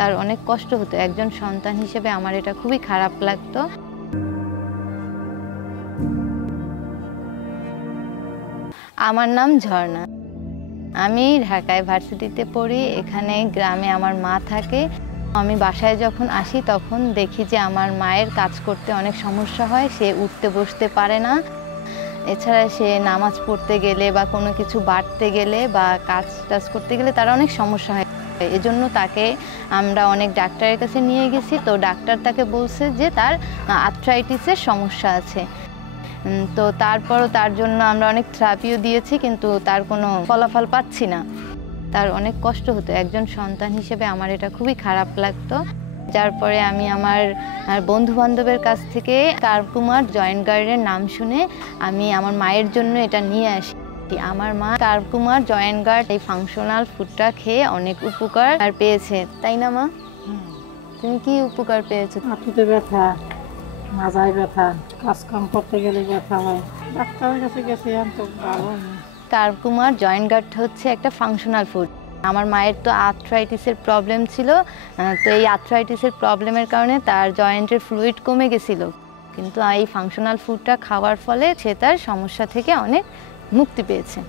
তার অনেক কষ্ট হতো। একজন সন্তান হিসেবে আমার এটা খুবই খারাপ লাগতো। আমার নাম ঝর্ণা। আমি ঢাকায় ভার্সিটিতে পড়ি। এখানে গ্রামে আমার মা থাকে। আমি বাসায় যখন আসি তখন দেখি যে আমার মায়ের কাজ করতে অনেক সমস্যা হয়। সে উঠতে বসতে পারে না। এছাড়া সে নামাজ পড়তে গেলে বা কোনো কিছু বাটতে গেলে বা কাজ করতে গেলে তার অনেক সমস্যা হয়। এজন্য তাকে আমরা অনেক ডাক্তারের কাছে নিয়ে গেছি। তো ডাক্তার তাকে বলছে যে তার আর্থ্রাইটিসের সমস্যা আছে। তো তারপরও তার জন্য আমরা অনেক থেরাপিও দিয়েছি, কিন্তু তার কোনো ফলাফল পাচ্ছি না। তার অনেক কষ্ট হতো। একজন সন্তান হিসেবে আমার এটা খুবই খারাপ লাগতো। যার পরে আমি আমার বন্ধু-বান্ধবের কাছ থেকে কার্ভকুমার জয়েন্ট গার্ডের নাম শুনে আমি আমার মায়ের জন্য এটা নিয়ে আসি। আমার মা কার্ভকুমার জয়েন্ট গার্ড এই ফাংশনাল ফুডটা খেয়ে অনেক উপকার পেয়েছে, তাই না মা? তুমি কি উপকার পেয়েছো? হাঁটুতে ব্যথা, মাজায় ব্যথা, কাজকাম করতে গেলে ব্যথা হয়। ডাক্তারের কাছে গেছি, তো ভালো হয়নি। কার্ভকুমার জয়েন্ট গার্ড হচ্ছে একটা ফাংশনাল ফুড। আমার মায়ের তো আর্থ্রাইটিসের প্রবলেম ছিল। তো এই আর্থ্রাইটিসের প্রবলেমের কারণে তার জয়েন্টের ফ্লুইড কমে গেছিল, কিন্তু এই ফাংশনাল ফুডটা খাওয়ার ফলে সে তার সমস্যা থেকে অনেক মুক্তি পেয়েছে।